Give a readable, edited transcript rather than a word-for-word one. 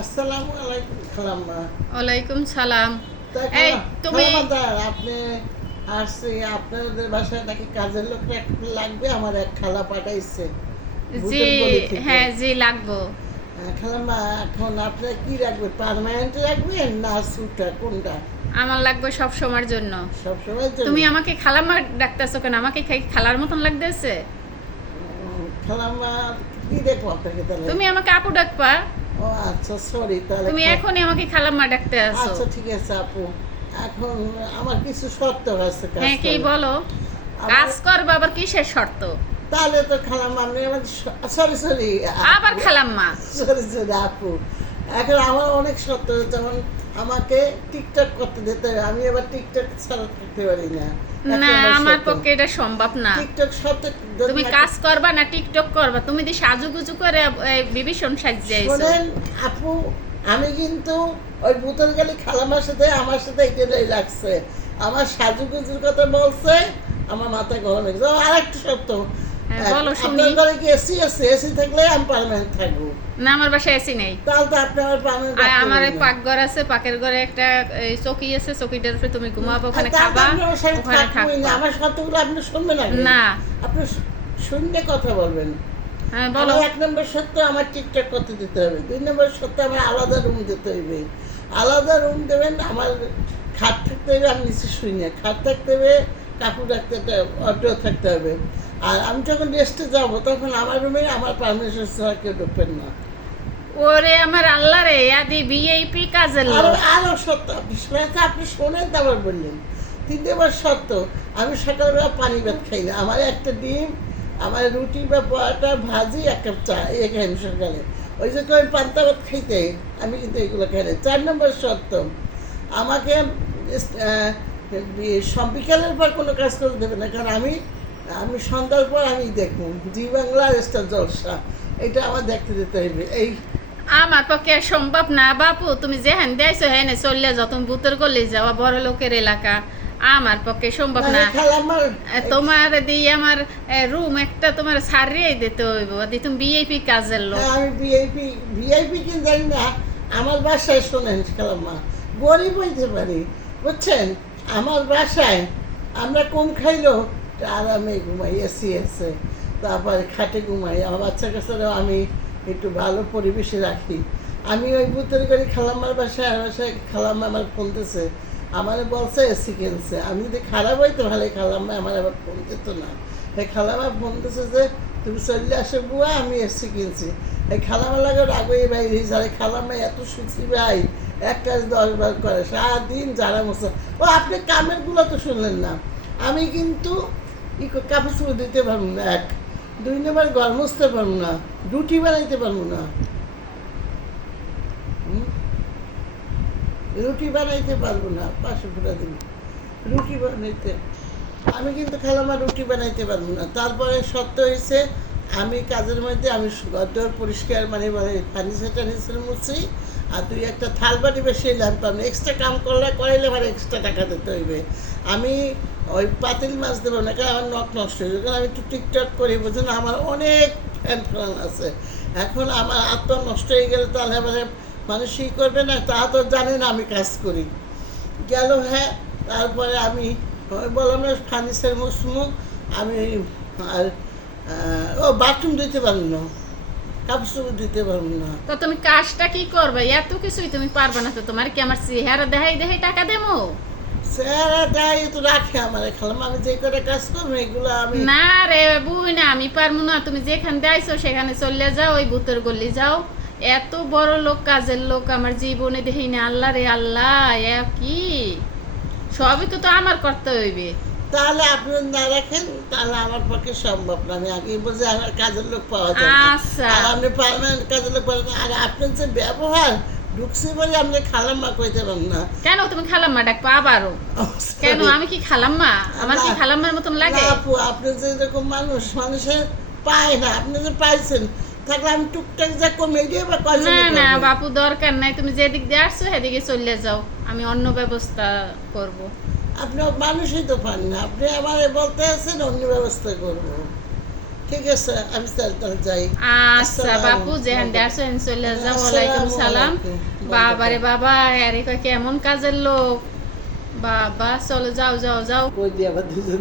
আসসালামু আলাইকুম খালাম্মা। ওয়ালাইকুম সালাম। তা এই তুমি খালাম্মাদার আপনি আসছে আপনাদের বাসায় নাকি কাজের লোক লাগবে, আমার এক খালা পাঠাইছে জি, ভূতের গলি থেকে। হ্যাঁ জি লাগবো। খালাম্মা এখন আপনি কি রাখবে, পার্মানেন্ট রাখবেন না সুটা, কোনটা? আমার লাগবে সব সময়ের জন্য। সব সময়ের জন্য? তুমি আমাকে খালাম্মা ডাকতেছো কেন? আমাকে খালার মতন লাগতেছে। খালাম্মা কি দেখবো আপনাকে তাহলে? তুমি আমাকে আপু ডাকবা। ও আচ্ছা, সরি তাহলে। তুমি এখনই আমাকে খালাম্মা ডাকতে আসো। আচ্ছা ঠিক আছে আপু, এখন আমার কিছু শর্ত আছে কাজ হ্যাঁ কি করার। বলো? আমার- কাজ করবা আবার কিসের শর্ত? তাহলে তো খালাম্মা আপনি আমার সরি সরি আবার খালাম্মা? সরি সরি আপু, এখন আমার অনেক শর্ত, যেমন আমাকে টিকটক করতে দিতে হবে, আমি এবার টিকটক ছাড়া থাকতে পারি না। না, আমার পক্ষে এটা সম্ভব না। টিকটক শর্ত তুমি কাজ করবা না টিকটক করবা? তুমি দি সাজুগুজু করে বিভীষণ সাজিয়ে আইছো। শোনেন আপু, আমি কিন্তু ওই ভূতের গালি খালামার সাথে আমার সাথে এটাই লাগছে, আমার সাজুগুজুর কথা বলছে, আমার মাথা গরম হয়ে গেছে। আর একটা শর্ত, হ্যাঁ, বলো শুনি। আপনার ঘরে কি এসি আছে? এসি থাকলে আমি পার্মানেন্ট থাকবো। না, আমার বাসায় এসি নেই। তাহলে তো আপনি আমার পার্মানেন্ট আর আমার এই পাকঘর আছে, পাকের ঘরে একটা এই চকি আছে, চকিটার উপরে তুমি ঘুমাবো, ওখানে খাবা, ওখানে থাকবা। আমার শর্তগুলো আপনি শুনবেন না? না। আপনি শুনলে কথা বলবেন। হ্যাঁ বলো। আমার 1 নম্বর সত্য, আমার টিকটক করতে দিতে হবে। 2 নম্বর সত্য, আমার আলাদা রুম দিতে হবে। আলাদা রুম দেবেন, আমার খাট থাকতে হবে, আমি নিচে শুই না, খাট থাকতে হবে, কাপড় রাখতে একটা অটো থাকতে হবে। আর আমি যখন রেস্টে যাবো তখন আমার রুমে আমার পারমিশন ছাড়া কেউ ঢুকবেন না। ওরে আমার আল্লাহ রে, আদি ভিআইপি কাজের আরো লোক। আরো সত্য, আপনি শুনেছেন, আপনি শোনেন তো আবার বললেন। 3 নম্বর সত্য, আমি সকালবেলা পানি ভাত খাই না, আমার একটা ডিম, আমার রুটি বা পরোটা, ভাজি, 1 কাপ চা, এই খাই আমি সকালে। ওই যে আমি পান্তা ভাত খাইতে, আমি কিন্তু এগুলো খাই না। 4 নম্বর সত্য, আমাকে বিকালের পর কোনো কাজ করতে দেবে না, কারণ আমি আমি সন্ধ্যার পর আমি দেখবো জি বাংলা স্টার জলসা, এটা আমার দেখতে দিতে হইবে। এই আমার পক্ষে আর সম্ভব না বাপু। তুমি যেখানে দেয়ছো হ্যাঁ চললে যাও, তুমি ভূতের গলি যাওয়া, বড় লোকের এলাকা, আমার পক্ষে সম্ভব না। খালাম্মার তোমার দিয়ে আমার রুম একটা তোমার সারিয়ে দিতে হইব, দিয়ে তুমি ভিআইপি কাজের লোক। হ্যাঁ, আমি ভিআইপি ভিআইপি কি জানি না। আমার বাসায় শোনেন খালাম্মা, গরিব হইতে পারি বুঝছেন, আমার বাসায় আমরা কম খাইলেও আরামে ঘুমাই, এসি আছে, তারপরে খাটে ঘুমাই, আমার বাচ্চা কাছেও আমি একটু ভালো পরিবেশে রাখি। আমি ওই ভূতের গাড়ি খালাম্মার বাসায় খালাম্মা আমার ফোন দিছে, আমার বলছে এসি কিনছে, আমি যদি খারাপ হইতো ভালো, খালাম্মা আমার আবার ফোন দিত না। এই খালাম্মা ফোন দিছে যে তুমি চললে আসো বুয়া, আমি এসি কিনছি। এই খালাম্মা লাগে রাগই ভাই, আরে খালাম্মা এত সুখী ভাই, এক কাজ 10 বার করে, সারাদিন যারা মশা। ও আপনি কামের গুলো তো শুনলেন না, আমি কিন্তু কাপড় চুপড় দিতে পারবো না, 1 2 নম্বর ঘর মুছতে পারবো না, রুটি বানাইতে পারবো না, রুটি বানাইতে পারবো না, 500 ফুটা দিন রুটি বানাইতে, আমি কিন্তু খালাম্মা রুটি বানাইতে পারবো না। তারপরে সত্য হয়েছে, আমি কাজের মধ্যে আমি ঘর পরিষ্কার মানে ফার্নিচার টার্নিচার মুছি, আর 2-1টা থাল বাটি বেশি লাগতো না, এক্সট্রা কাম করাইলে আমার এক্সট্রা টাকা দিতে হইবে। আমি ওই পাতিল মাছ দেবো না, কারণ আমার নখ নষ্ট হয়ে যাবে, কারণ আমি একটু টিকটক করি বুঝুন, আমার অনেক ফ্যান আছে। এখন আমার আত্মা নষ্ট হয়ে গেলে তাহলে মানে মানুষ ই করবে না, তা তো জানে না আমি কাজ করি গেল। হ্যাঁ, তারপরে আমি বললাম না ফার্নিচার মুসমু আমি, আর ও বাথরুম দিতে পারবো না, কাপড় দিতে পারবো না। তো তুমি কাজটা কি করবে? এত কিছুই তুমি পারবে না, তো তোমার কি আমার চেহারা দেখাই দেখাই টাকা দেবো? স্যারাটাই তো রাখে আমার খালাম, আমি যে কটা কাজ করবো এগুলো আমি না রে বুই না, আমি পারবো না। তুমি যেখানে দেয়ছো সেখানে চলে যাও, ওই ভূতের গলি যাও। এত বড় লোক, কাজের লোক আমার জীবনে দেখি না। আল্লাহ রে আল্লাহ, কি সবই তো আমার করতে হইবে। তাহলে আপনি না রাখেন, তাহলে আমার পক্ষে সম্ভব না। আমি আগেই বলছি আমার কাজের লোক পাওয়া যায় না, আচ্ছা আর আপনি পার্মানেন্ট কাজের লোক পাওয়া যায় না। আর আপনার যে ব্যবহার ঢুকছি বলে আপনি খালাম্মা কইতে পারেন না। কেন তুমি খালাম্মা ডাকবা আবারও? কেন আমি কি খালাম্মা? আমার কি খালাম্মার মতন লাগে? আপু, আপনি যে এরকম মানুষের পায় না, আপনি যে পাইছেন, থাকলে আমি টুকটাক যা কমে গিয়ে বা না না বাপু, দরকার নাই। তুমি যেদিক দিয়ে আসছো সেদিকে চলে যাও, আমি অন্য ব্যবস্থা করব। আপনি মানুষই তো পান না, আপনি আমার বলতে আছেন অন্য ব্যবস্থা করবো। ঠিক আছে আমি তাহলে যাই। আচ্ছা বাপু যেখান দেড়শো চলে যাও। ওয়ালাইকুম সালাম। বাবারে বাবা আরে কয় কেমন কাজের লোক, বাবা চলো যাও যাও যাও। কই দিয়ে আবার দুজন